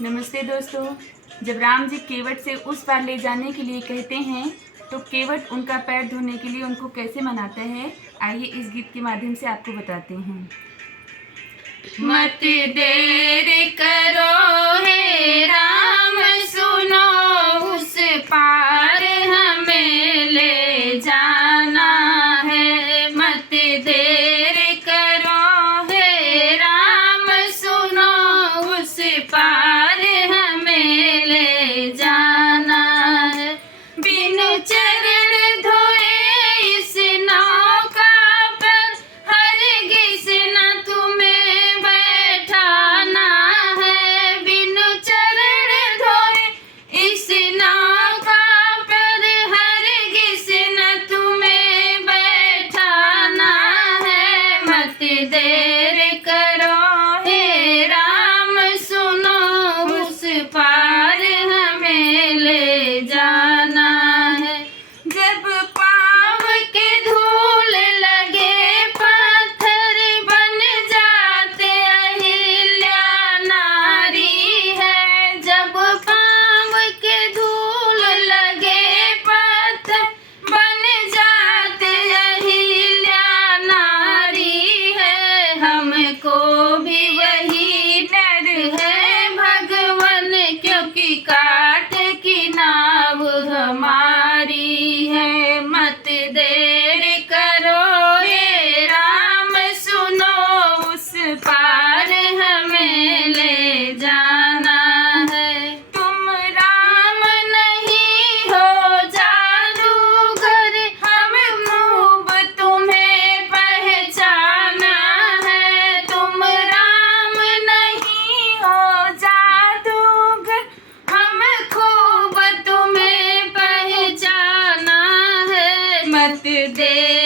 नमस्ते दोस्तों। जब राम जी केवट से उस पार ले जाने के लिए कहते हैं तो केवट उनका पैर धोने के लिए उनको कैसे मनाता है, आइए इस गीत के माध्यम से आपको बताते हैं। मत देर करो हे राम, सुनो उस पार हमें ले जाना है। मत देर करो हे राम, सुनो उस पार हमें ले जाना है। बिन चरण धोए इस नौका पर हरगिज़ न तुम्हें बैठाना है। बिन चरण धोए इस नौका पर हरगिज़ न तुम्हें बैठाना है। मत देर करो हे राम, सुनो उस पार हमें ले जाना है। जब पाँव के धूल लगे पत्थर बन जाते अहिल्या नारी है। जब पाँव के धूल लगे पत्थर बन जाते अहिल्या नारी है। हमको भी वही डर है भगवन, क्योंकि काट की नाव हमारी है। मत देर करो हे राम, सुनो उस पार हमें ले जाना है। तुम राम नहीं हो जादूगर, हम खूब तुम्हें पहचाना है। तुम राम नहीं हो जादूगर, हम खूब तुम्हें पहचाना है। मत देर